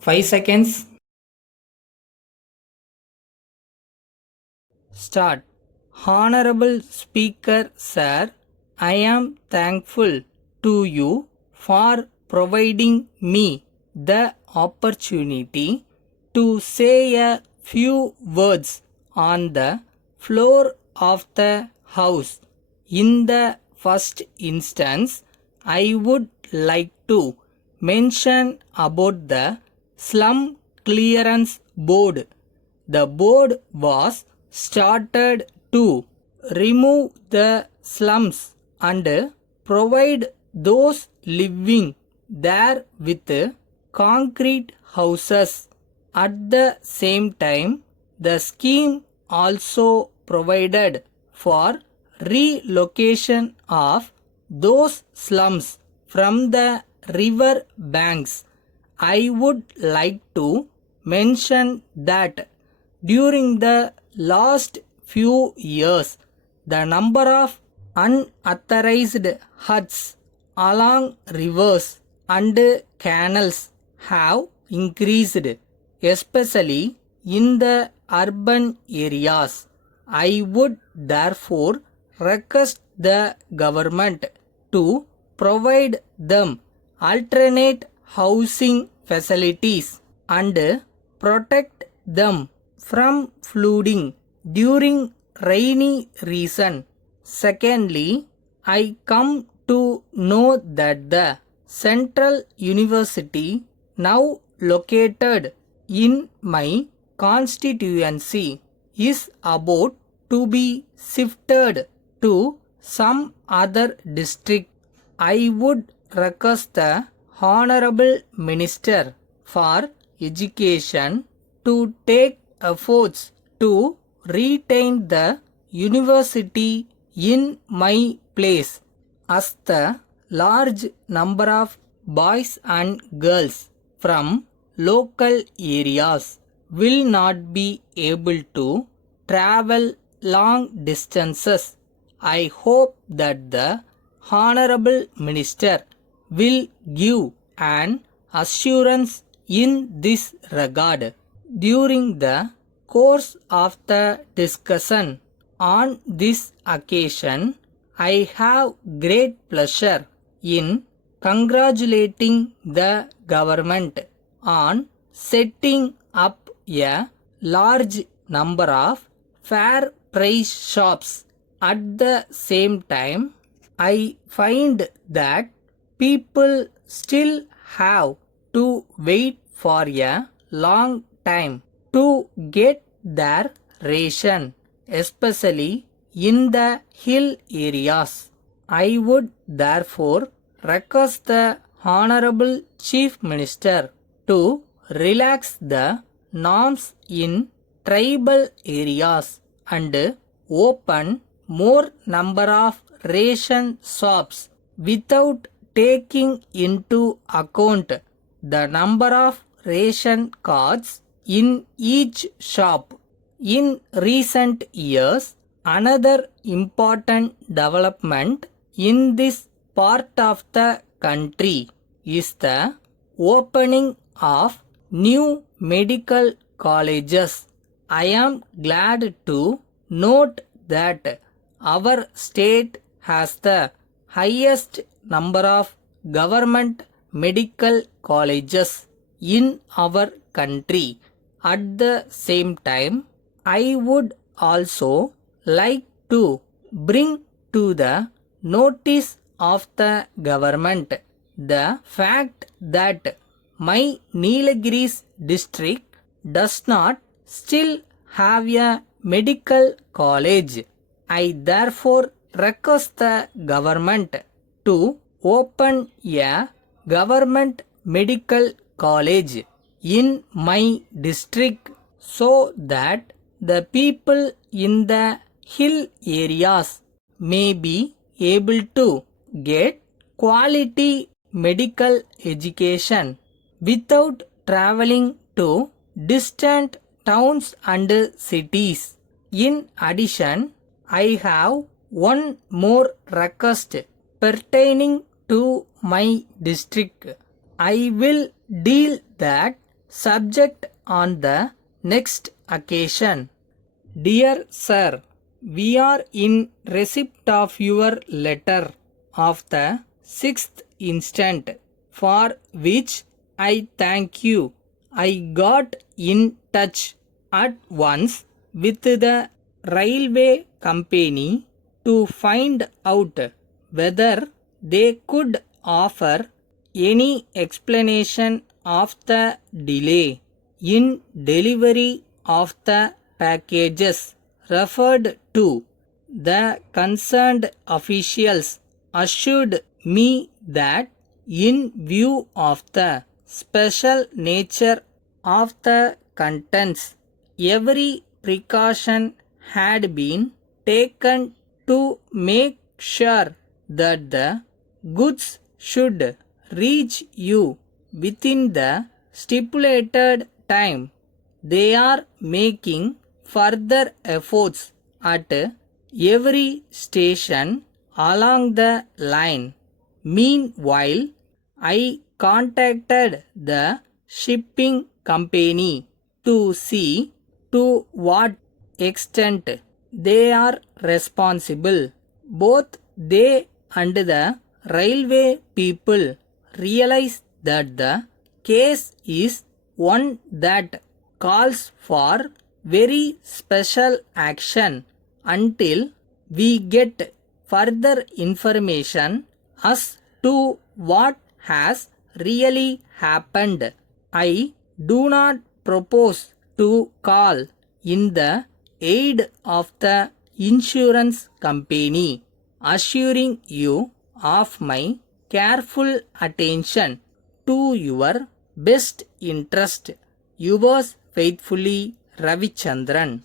5 seconds. Start. Honorable Speaker Sir, I am thankful to you for providing me the opportunity to say a few words on the floor of the House. In the first instance, I would like to mention about the Slum Clearance Board. The board was started to remove the slums and provide those living there with concrete houses. At the same time, the scheme also provided for relocation of those slums from the river banks. I would like to mention that during the last few years, the number of unauthorized huts along rivers and canals have increased, especially in the urban areas. I would therefore request the government to provide them alternate housing facilities and protect them from flooding during rainy season. Secondly, I come to know that the Central University, now located in my constituency, is about to be shifted to some other district. I would request the Honorable Minister for Education to take efforts to retain the university in my place, as the large number of boys and girls from local areas will not be able to travel long distances. I hope that the Honorable Minister will give an assurance in this regard. During the course of the discussion on this occasion, I have great pleasure in congratulating the government on setting up a large number of fair price shops. At the same time, I find that people still have to wait for a long time to get their ration, especially in the hill areas. I would therefore request the Honorable Chief Minister to relax the norms in tribal areas and open more number of ration shops without taking into account the number of ration cards in each shop. In recent years, another important development in this part of the country is the opening of new medical colleges. I am glad to note that our state has the highest number of government medical colleges in our country. At the same time, I would also like to bring to the notice of the government the fact that my Nilgiris district does not still have a medical college. I therefore request the government to open a government medical college in my district so that the people in the hill areas may be able to get quality medical education without traveling to distant towns and cities. In addition, I have one more request pertaining to my district. I will deal that Subject on the next occasion. Dear Sir, we are in receipt of your letter of the 6th instant, for which I thank you. I got in touch at once with the railway company to find out whether they could offer any explanation of the delay in delivery of the packages referred to. The concerned officials assured me that in view of the special nature of the contents, every precaution had been taken to make sure that the goods should reach you within the stipulated time. They are making further efforts at every station along the line. Meanwhile, I contacted the shipping company to see to what extent they are responsible. Both they and the railway people realize that the case is one that calls for very special action until we get further information as to what has really happened. I do not propose to call in the aid of the insurance company, assuring you of my careful attention to your best interest. Yours faithfully, Ravichandran.